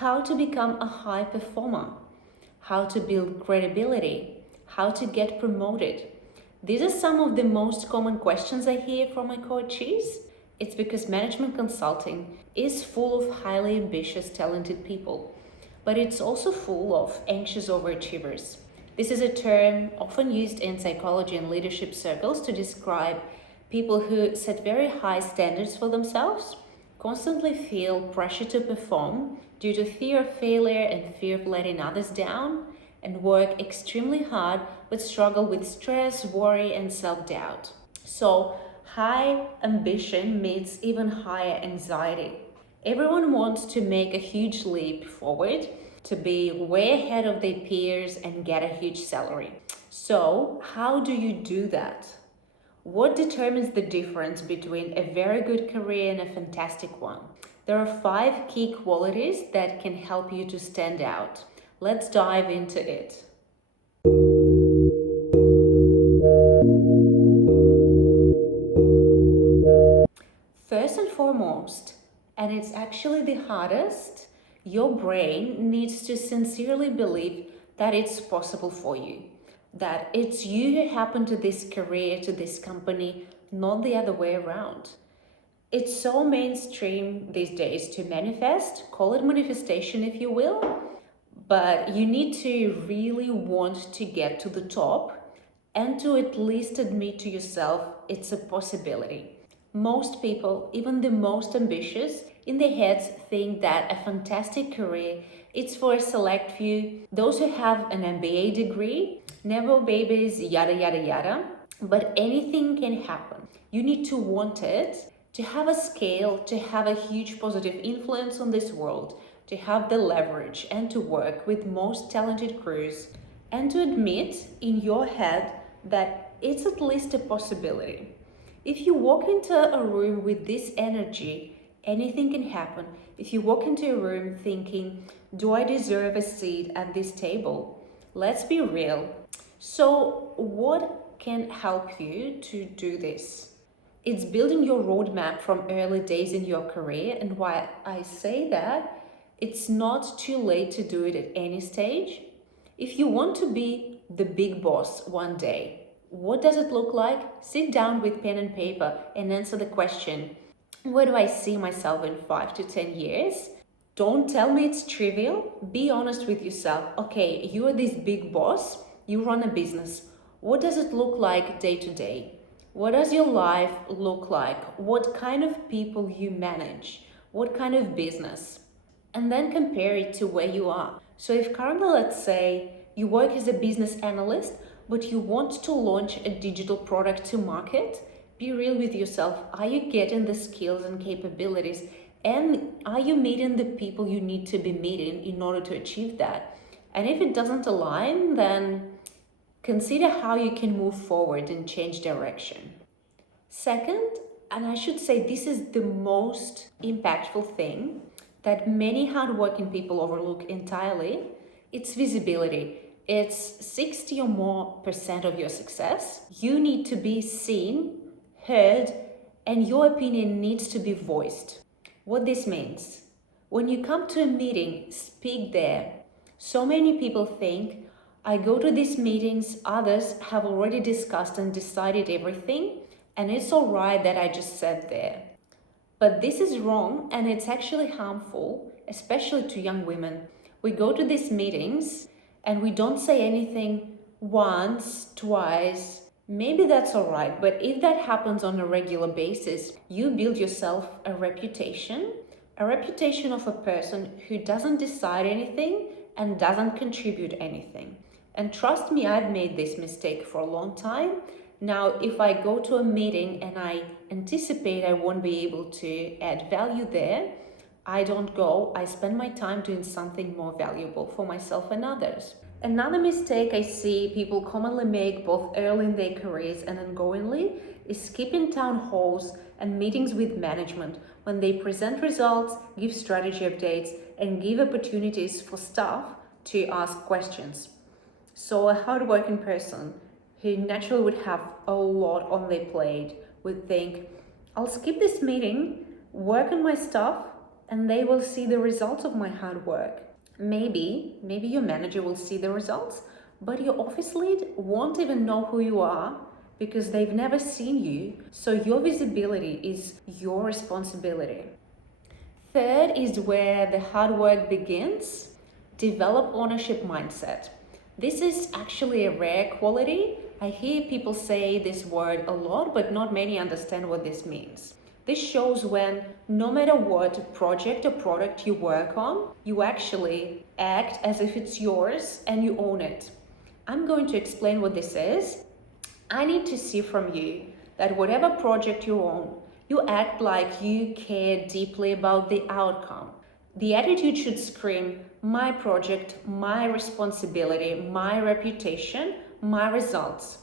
how to become a high performer, how to build credibility, how to get promoted. These are some of the most common questions I hear from my coachees. It's because management consulting is full of highly ambitious, talented people, but it's also full of anxious overachievers. This is a term often used in psychology and leadership circles to describe people who set very high standards for themselves, constantly feel pressure to perform due to fear of failure and fear of letting others down, and work extremely hard but struggle with stress, worry, and self-doubt. So, high ambition meets even higher anxiety. Everyone wants to make a huge leap forward, to be way ahead of their peers and get a huge salary. So, how do you do that? What determines the difference between a very good career and a fantastic one? There are 5 key qualities that can help you to stand out. Let's dive into it. First and foremost, and it's actually the hardest, your brain needs to sincerely believe that it's possible for you, that it's you who happened to this career, to this company, not the other way around. It's so mainstream these days to manifest, call it manifestation if you will, but you need to really want to get to the top and to at least admit to yourself it's a possibility. Most people, even the most ambitious, in their heads think that a fantastic career it's for a select few, those who have an MBA degree, never babies, yada yada yada. But anything can happen. You need to want it, to have a scale, to have a huge positive influence on this world, to have the leverage and to work with most talented crews, and to admit in your head that it's at least a possibility. If you walk into a room with this energy, anything can happen. If you walk into a room thinking, do I deserve a seat at this table? Let's be real. So what can help you to do this? It's building your roadmap from early days in your career. And why I say that, it's not too late to do it at any stage. If you want to be the big boss one day, what does it look like? Sit down with pen and paper and answer the question, where do I see myself in 5 to 10 years? Don't tell me it's trivial. Be honest with yourself. Okay, you are this big boss, you run a business. What does it look like day to day? What does your life look like? What kind of people you manage? What kind of business? And then compare it to where you are. So if currently, let's say, you work as a business analyst, but you want to launch a digital product to market, be real with yourself. Are you getting the skills and capabilities? And are you meeting the people you need to be meeting in order to achieve that? And if it doesn't align, then consider how you can move forward and change direction. Second, and I should say this is the most impactful thing that many hardworking people overlook entirely, it's visibility. It's 60 or more % of your success. You need to be seen, heard, and your opinion needs to be voiced. What this means, when you come to a meeting, speak there. So many people think, I go to these meetings, others have already discussed and decided everything, and it's all right that I just sat there. But this is wrong, and it's actually harmful, especially to young women. We go to these meetings and we don't say anything once, twice. Maybe that's all right, but if that happens on a regular basis, you build yourself a reputation of a person who doesn't decide anything and doesn't contribute anything. And trust me, I've made this mistake for a long time. Now, if I go to a meeting and I anticipate I won't be able to add value there, I don't go. I spend my time doing something more valuable for myself and others. Another mistake I see people commonly make both early in their careers and ongoingly is skipping town halls and meetings with management when they present results, give strategy updates, and give opportunities for staff to ask questions. So a hardworking person who naturally would have a lot on their plate would think, I'll skip this meeting, work on my stuff, and they will see the results of my hard work. Maybe your manager will see the results, but your office lead won't even know who you are because they've never seen you. So your visibility is your responsibility. Third is where the hard work begins. Develop ownership mindset. This is actually a rare quality. I hear people say this word a lot, but not many understand what this means. This shows when no matter what project or product you work on, you actually act as if it's yours and you own it. I'm going to explain what this is. I need to see from you that whatever project you own, you act like you care deeply about the outcome. The attitude should scream, my project, my responsibility, my reputation, my results.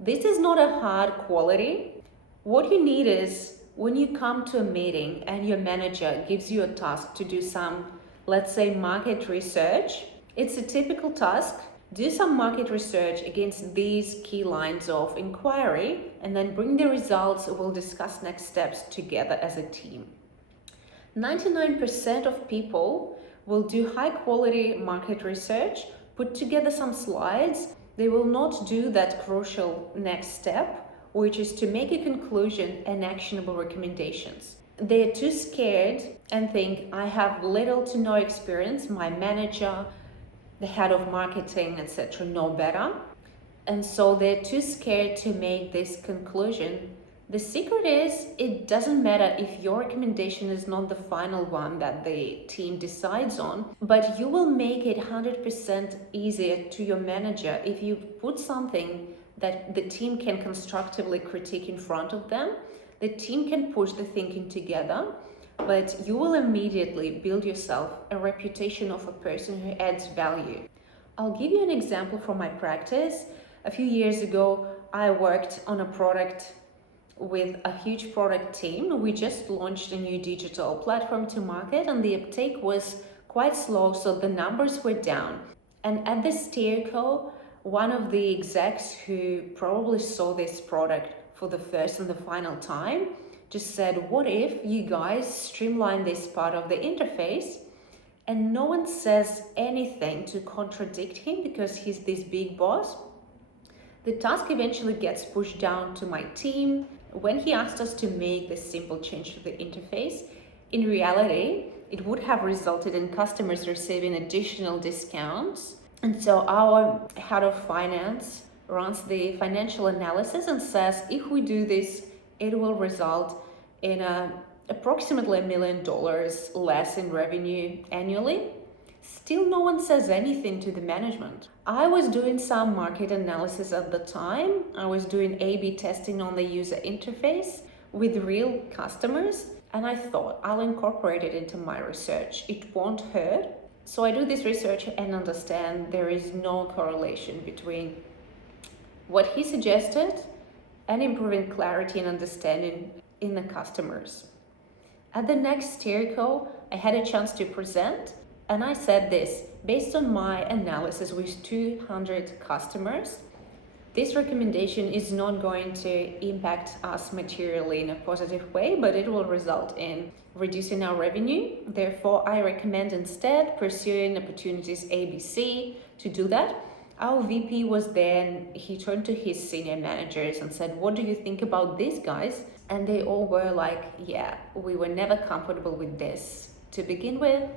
This is not a hard quality. What you need is when you come to a meeting and your manager gives you a task to do some, let's say, market research, it's a typical task. Do some market research against these key lines of inquiry and then bring the results. We'll discuss next steps together as a team. 99% of people will do high quality market research, put together some slides. They will not do that crucial next step, which is to make a conclusion and actionable recommendations. They're too scared and think, I have little to no experience, my manager, the head of marketing, etc., know better. And so they're too scared to make this conclusion. The secret is, it doesn't matter if your recommendation is not the final one that the team decides on, but you will make it 100% easier to your manager if you put something that the team can constructively critique in front of them. The team can push the thinking together, but you will immediately build yourself a reputation of a person who adds value. I'll give you an example from my practice. A few years ago, I worked on a product with a huge product team. We just launched a new digital platform to market and the uptake was quite slow, so the numbers were down. And at the steerco, one of the execs who probably saw this product for the first and the final time just said, what if you guys streamline this part of the interface? And no one says anything to contradict him because he's this big boss. The task eventually gets pushed down to my team. When he asked us to make this simple change to the interface, in reality, it would have resulted in customers receiving additional discounts. And so our head of finance runs the financial analysis and says, if we do this, it will result in approximately $1 million less in revenue annually. Still, no one says anything to the management. I was doing some market analysis at the time. I was doing A/B testing on the user interface with real customers, and I thought I'll incorporate it into my research. It won't hurt. So I do this research and understand there is no correlation between what he suggested and improving clarity and understanding in the customers. At the next steerco, I had a chance to present, and I said this, based on my analysis with 200 customers, this recommendation is not going to impact us materially in a positive way, but it will result in reducing our revenue. Therefore, I recommend instead pursuing opportunities ABC to do that. Our VP was then, he turned to his senior managers and said, what do you think about this, guys? And they all were like, yeah, we were never comfortable with this to begin with.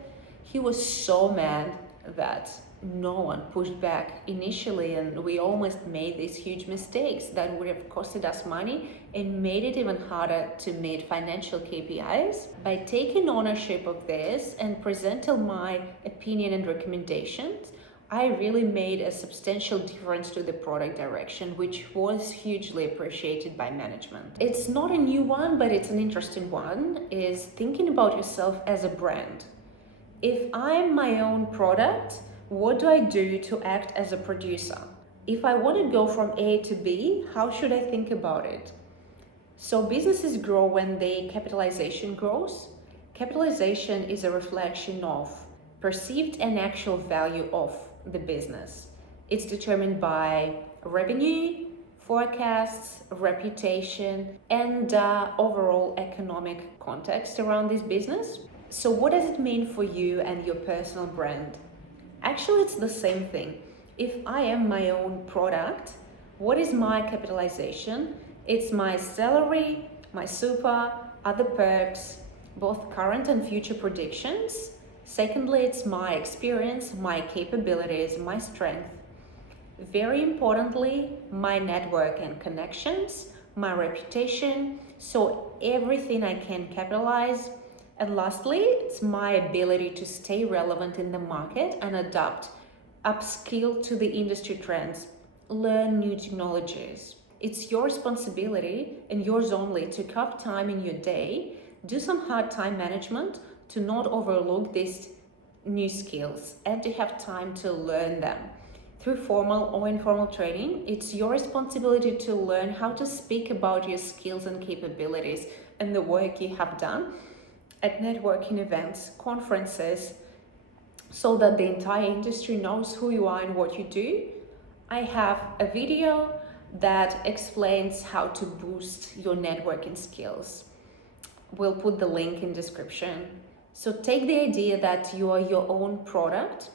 He was so mad that no one pushed back initially, and we almost made these huge mistakes that would have costed us money and made it even harder to meet financial KPIs. By taking ownership of this and presenting my opinion and recommendations, I really made a substantial difference to the product direction, which was hugely appreciated by management. It's not a new one, but it's an interesting one, is thinking about yourself as a brand. If I'm my own product, what do I do to act as a producer? If I want to go from A to B, how should I think about it? So businesses grow when the capitalization grows. Capitalization is a reflection of perceived and actual value of the business. It's determined by revenue, forecasts, reputation, and overall economic context around this business. So what does it mean for you and your personal brand? Actually, it's the same thing. If I am my own product, what is my capitalization? It's my salary, my super, other perks, both current and future predictions. Secondly, it's my experience, my capabilities, my strength. Very importantly, my network and connections, my reputation, so everything I can capitalize. And lastly, it's my ability to stay relevant in the market and adapt, upskill to the industry trends, learn new technologies. It's your responsibility and yours only to carve time in your day, do some hard time management to not overlook these new skills and to have time to learn them. Through formal or informal training, it's your responsibility to learn how to speak about your skills and capabilities and the work you have done at networking events, conferences, so that the entire industry knows who you are and what you do. I have a video that explains how to boost your networking skills. We'll put the link in description. So take the idea that you are your own product.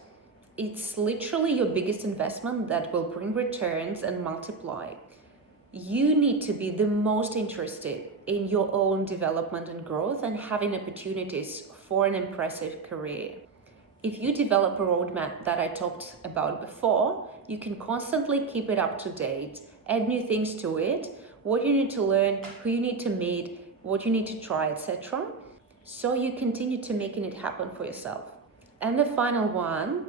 It's literally your biggest investment that will bring returns and multiply. You need to be the most interested in your own development and growth and having opportunities for an impressive career. If you develop a roadmap that I talked about before, you can constantly keep it up to date, add new things to it, what you need to learn, who you need to meet, what you need to try, etc. So you continue to making it happen for yourself. And the final one,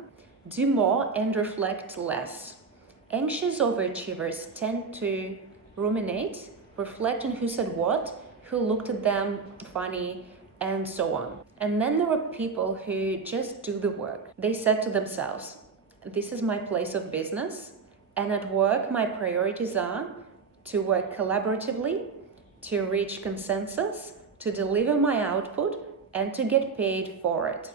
do more and reflect less. Anxious overachievers tend to ruminate, reflect on who said what, who looked at them funny, and so on. And then there are people who just do the work. They said to themselves, this is my place of business, and at work my priorities are to work collaboratively, to reach consensus, to deliver my output, and to get paid for it.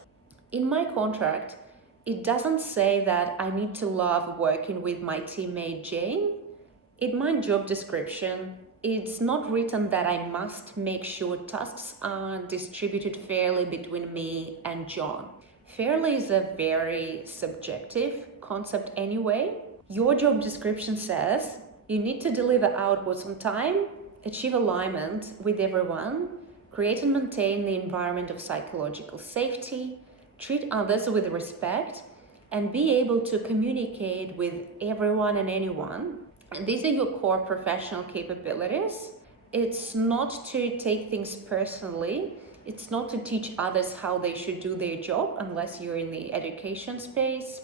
In my contract, it doesn't say that I need to love working with my teammate Jane. In my job description, it's not written that I must make sure tasks are distributed fairly between me and John. Fairly is a very subjective concept anyway. Your job description says you need to deliver outputs on time, achieve alignment with everyone, create and maintain the environment of psychological safety, treat others with respect, and be able to communicate with everyone and anyone. And these are your core professional capabilities. It's not to take things personally. It's not to teach others how they should do their job unless you're in the education space.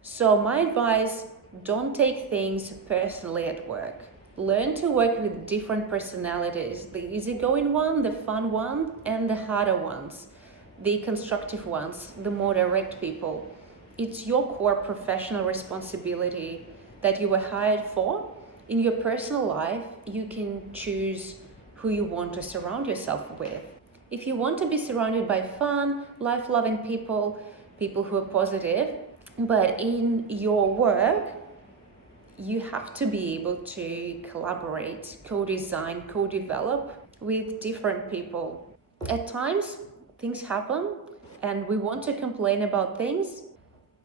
So my advice, don't take things personally at work. Learn to work with different personalities, the easygoing one, the fun one, and the harder ones, the constructive ones, the more direct people. It's your core professional responsibility that you were hired for. In your personal life, you can choose who you want to surround yourself with. If you want to be surrounded by fun, life-loving people, people who are positive, but in your work, you have to be able to collaborate, co-design, co-develop with different people. At times, things happen and we want to complain about things.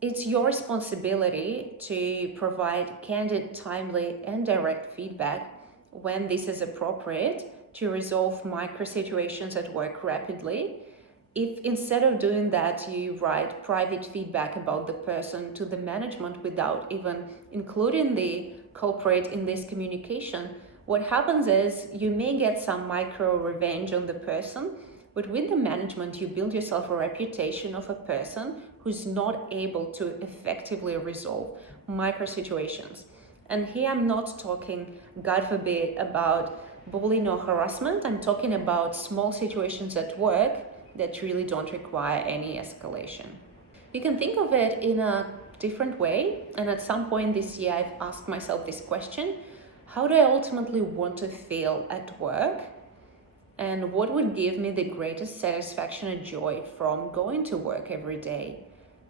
It's your responsibility to provide candid, timely, and direct feedback when this is appropriate to resolve micro situations at work rapidly. If instead of doing that, you write private feedback about the person to the management without even including the culprit in this communication, what happens is you may get some micro revenge on the person, but with the management, you build yourself a reputation of a person who's not able to effectively resolve micro situations. And here I'm not talking, God forbid, about bullying or harassment. I'm talking about small situations at work that really don't require any escalation. You can think of it in a different way. And at some point this year, I've asked myself this question: how do I ultimately want to feel at work? And what would give me the greatest satisfaction and joy from going to work every day?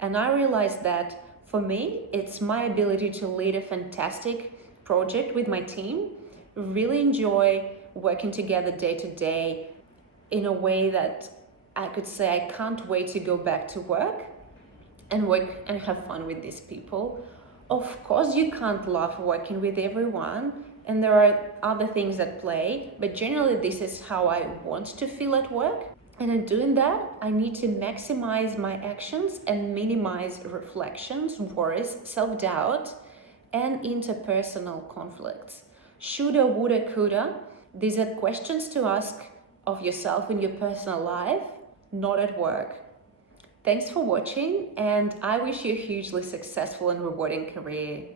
And I realized that for me, it's my ability to lead a fantastic project with my team, really enjoy working together day to day in a way that I could say I can't wait to go back to work and have fun with these people. Of course, you can't love working with everyone, and there are other things at play, but generally, this is how I want to feel at work. And in doing that, I need to maximize my actions and minimize reflections, worries, self doubt, and interpersonal conflicts. Shoulda, woulda, coulda, these are questions to ask of yourself in your personal life, not at work. Thanks for watching, and I wish you a hugely successful and rewarding career.